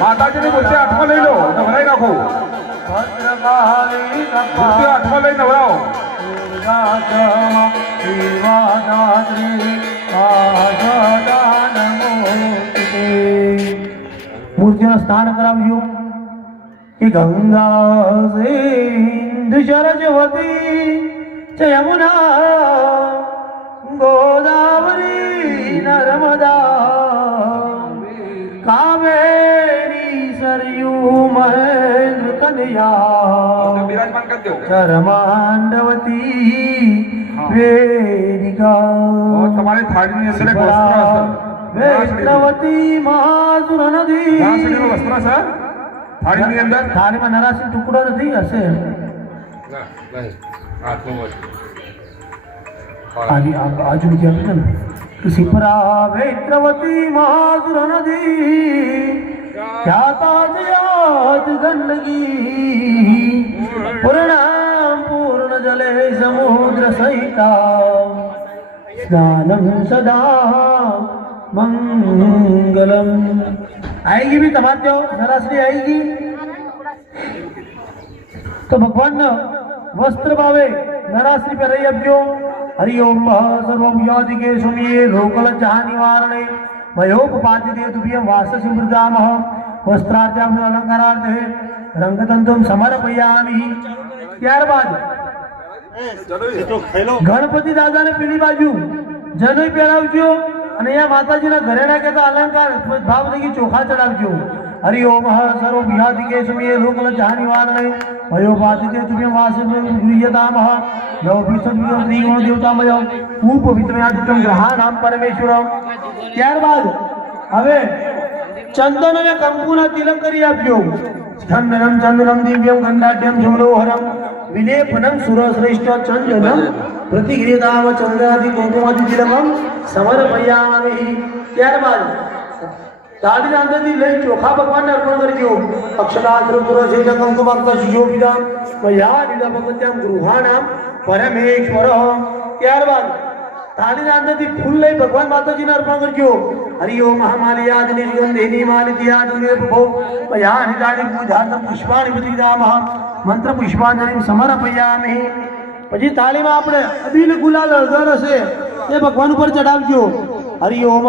માતાજીની મૂર્તિ હાથમાં લઈ લો, નવરાઈ નાખો. મૂર્તિ હાથમાં લઈ નવરાવો. મૂર્તિનું સ્નાન કરાવજો. કે ગંગા સિંધુ સરસ્વતી યમુના ગોદાવરી નર્મદા કાવેરી સરયુ મહેન્દ્ર કન્યા બિરાજમાન કરી દો. ચરમાંડવતી વેદિકા તમારી થાળીની અંદર એક વસ્ત્ર હશે. વૈષ્ણવતી મહાસુર નદી નાસડીનું વસ્ત્ર છે થાળીની અંદર. થાળીમાં નરાસી ટુકડો નથી હશે. આજુ ક્યાં સિપરા વૈષ્ણવતી મહાસુર નદી ખ્યાતા જયાત ગંડકી પૂર્ણ જલે સમુદ્ર સહિતા સ્નાનમ સદા મંગલમ. આएगी भी तमाम जो नराश्री आएगी तो भगवान वस्त्र भावे नराश्री पे रही अभ्यो. हरिओम सर्वव्याधि के सुमिये लोकल जहां निवारणे मयोपपाद्यते तुभ्यं वास समृद्धामः वस्त्रार्थ अलंकारार्थ रंगतंतुम समर्पयामि. ત્યારબાદ ગણપતિ દાદાને પેલી બાજુ જનોઈ પહેરાવજો અને અહીંયા માતાજીના ઘરેણા કહેતા અલંકાર ભાવ થઈ ચોખા ચડાવજો. હરિઓમ સર્વ વિહાદિ કે સમયે લોકલ જહાની વારણે ભયોપાદિતે તુભ્યં વાસમ ગૃહ્યતામઃ યો વિસંગો દેવો દેવતામય ઉપવિત્રયાદિતમ ગ્રહાણામ પરમેશ્વરમ. ત્યારબાદ હવે ચંદન અને કંકુના તિલક કરી આપજો. ચંદનમ ચંદનમ દિવ્યમ ખંડાઢ્યમ જમલોહરમ વિલેપનમ સુરશ્રેષ્ઠ ચંદનમ પ્રતિક્રિયતામ ચંદ્રાદિ કુંકુમાદિ તિલકમ સમર્પયામિ. ત્યારબાદ દાઢીના અંદરથી લઈ ચોખા ભગવાનને અર્પણ કરજો. અક્ષતાદ્રપુરશેષ કંકુમક્ત સુશોભિતમ મયા નિલભગત્યમ ગૃહાણામ પરમેશ્વર. ત્યારબાદ દાઢીના અંદરથી ફૂલ લઈ ભગવાન માતાજીને અર્પણ કરજો. હરિઓમ મહામાલિયાદ નિર્ગંધેની માલિત્યાદ નિર્ભો મયા નિદાની પૂજાર્થમ પુષ્પાણિ પ્રતિદામઃ મંત્ર પુષ્પાંજલિ સમર્પયામિ. પછી થાળીમાં આપણે અબીલ ગુલાલ હળદર હશે એ ભગવાન ઉપર ચડાવજો. હરિઓમ